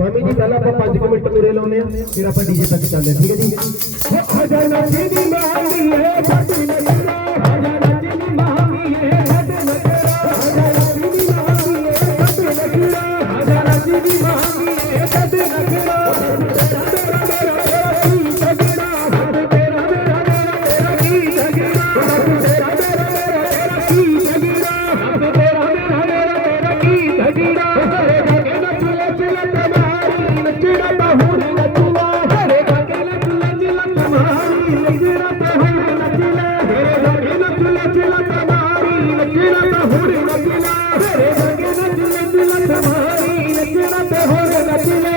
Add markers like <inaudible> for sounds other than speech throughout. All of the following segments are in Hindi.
मम्मी जी पहला आप पाँच मिनट मेरे लाने फिर आप डीजे तक चलते ठीक है जी? Thank you.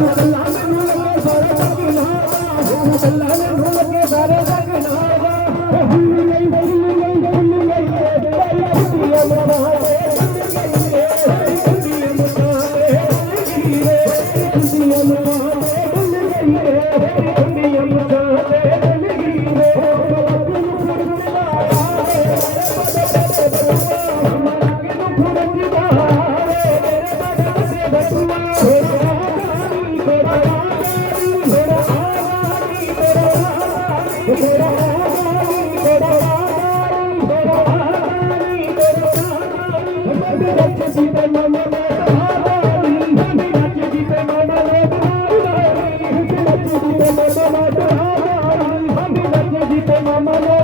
Gracias. <laughs> ಮಾಮನ